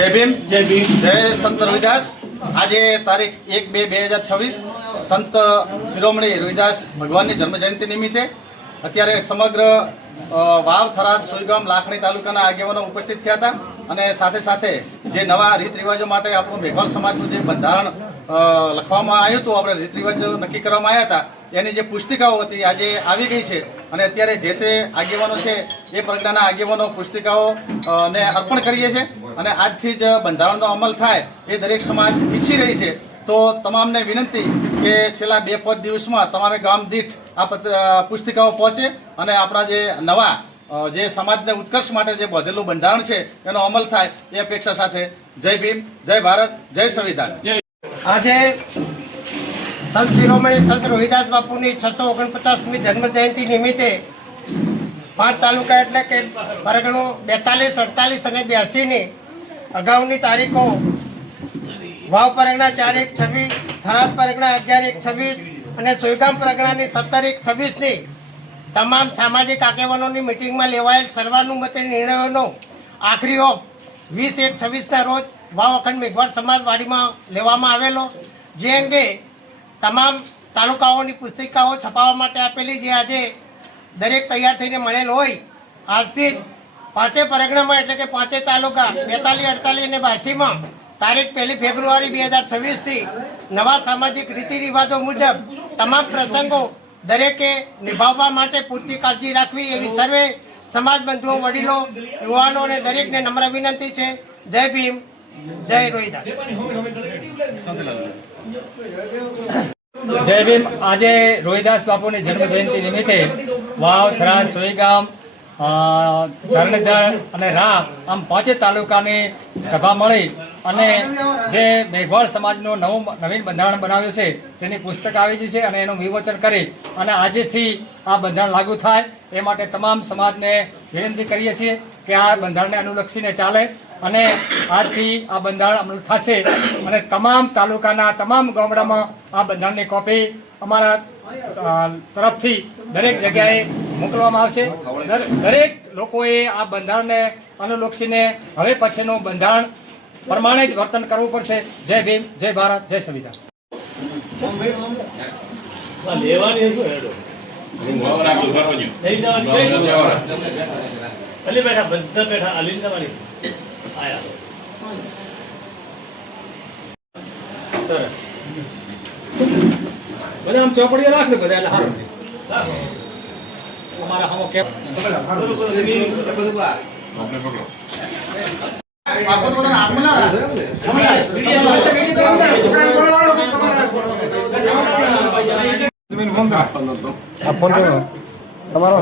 જય ભીમ જય સંત રોહિદાસ। આજે તારીખ 1/2/2026 સંત શિરોમણી રોહિદાસ ભગવાનની જન્મ જયંતિ નિમિત્તે અત્યારે સમગ્ર વાવ, થરાદ, સુઈગામ, લાખણી તાલુકાના આગેવાનો ઉપસ્થિત થયા હતા અને સાથે સાથે જે નવા રીત રિવાજો માટે આપણું મેઘવાલ સમાજનું જે બંધારણ લખવામાં આવ્યું હતું, આપણે રીત રિવાજો નક્કી કરવામાં આવ્યા હતા, એની જે પુસ્તિકાઓ હતી આજે આવી ગઈ છે અને અત્યારે જે તે આગેવાનો છે એ પરગણાના આગેવાનો પુસ્તિકાઓ ને અર્પણ કરીએ છીએ અને આજથી જ બંધારણનો અમલ થાય એ દરેક સમાજ ઈચ્છી રહી છે। તો તમામને વિનંતી કે છેલ્લા 2-5 દિવસમાં તમામે ગામ દીઠ આ પુસ્તિકાઓ પહોંચે અને આપણા જે નવા જે સમાજને ઉત્કર્ષ માટે જે બધેલું બંધારણ છે એનો અમલ થાય એ અપેક્ષા સાથે જય ભીમ, જય ભારત, જય સંવિધાન। આજે સંત શિરોમણી સંત રોહિદાસ બાપુની 649મી જન્મ જયંતિ નિમિત્તે 5 તાલુકા એટલે કે પરગણો 42, 48 અને 82ની અગાઉની તારીખો વાવ પરગણા 4/1/26, થરાદ પરગણા 11/1/26 અને સોયગામ પરગણાની 17/1/26ની તમામ સામાજિક આગેવાનોની મિટિંગમાં લેવાયેલ સર્વાનુમતે નિર્ણયોનો આખરી ઓપ 20/1/26ના રોજ વાવ અખંડ મેઘવાળ સમાજવાડીમાં લેવામાં આવેલો, જે અંગે તમામ તાલુકાઓની પુસ્તિકાઓ છપાવવા માટે આપેલી, જે આજે દરેક તૈયાર થઈને મળેલ હોય। આજથી પાંચે પરગણામાં એટલે કે પાંચે તાલુકા 42, 48 અને 82માં તારીખ 1 ફેબ્રુઆરી 2026થી નવા સામાજિક રીતિ રિવાજો મુજબ તમામ પ્રસંગો દરેકે નિભાવવા માટે પૂરતી કાળજી રાખવી એવી સર્વે સમાજ બંધુઓ, વડીલો, યુવાનો અને દરેકને નમ્ર વિનંતી છે। જય ભીમ, જય રોહિદાસ। જય ભીમ। આજે રોહિદાસ બાપુની જન્મ જયંતિ નિમિત્તે વાવ, થરાદ, સોઈગામ, ધરણેધર અને રામ આમ 5 તાલુકાની સભા મળી અને જે મેઘવાળ સમાજનું નવીન બંધારણ બનાવ્યું છે તેની પુસ્તક આવી છે અને એનું વિવેચન કરી અને આજથી આ બંધારણ લાગુ થાય એ માટે તમામ સમાજને વિનંતી કરીએ છીએ કે આ બંધારણને અનુલક્ષીને ચાલે અને આજથી આ બંધારણ અમલ થશે અને તમામ તાલુકાના તમામ ગામડામાં આ બંધારણની કોપી અમારા તરફથી દરેક જગ્યાએ મોકલવામાં આવશે। દરેક લોકોએ આ બંધારણને અનુલક્ષીને હવે પછીનું બંધારણ પ્રમાણે જ વર્તન કરવું પડશે। જય ભીમ, જય ભારત, જય સંવિધાન। સરસ, બધા આમ ચોપડીઓ રાખ દે બધા, એટલે સારું અમારા હમો કે તમારો